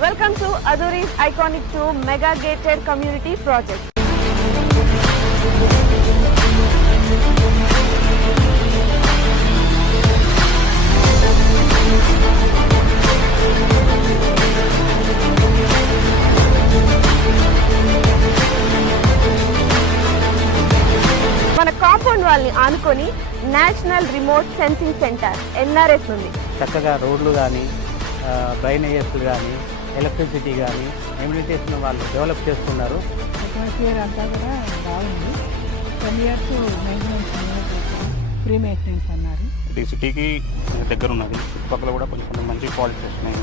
Welcome to Aduri's Iconic 2 Mega Gated Community Project. మన compound వాళ్ళని ఆనుకొని national remote sensing centre NRS ఉంది. చక్కగా రోడ్లు కానీ డ్రైనేజెస్ కానీ ఎలక్ట్రిసిటీ కానీ ఎమ్యూనిటేషన్ వాళ్ళు డెవలప్ చేస్తున్నారు. అట్మాస్ఫియర్ అంతా కూడా బాగుంది. 10 years మెయింటెనెన్స్ ఫ్రీ మెయింటెనెన్స్ అన్నారు. ఇది సిటీకి దగ్గర ఉన్నది. చుట్టుపక్కల కూడా కొంచెం మంచి క్వాలిటీస్ ఉన్నాయి.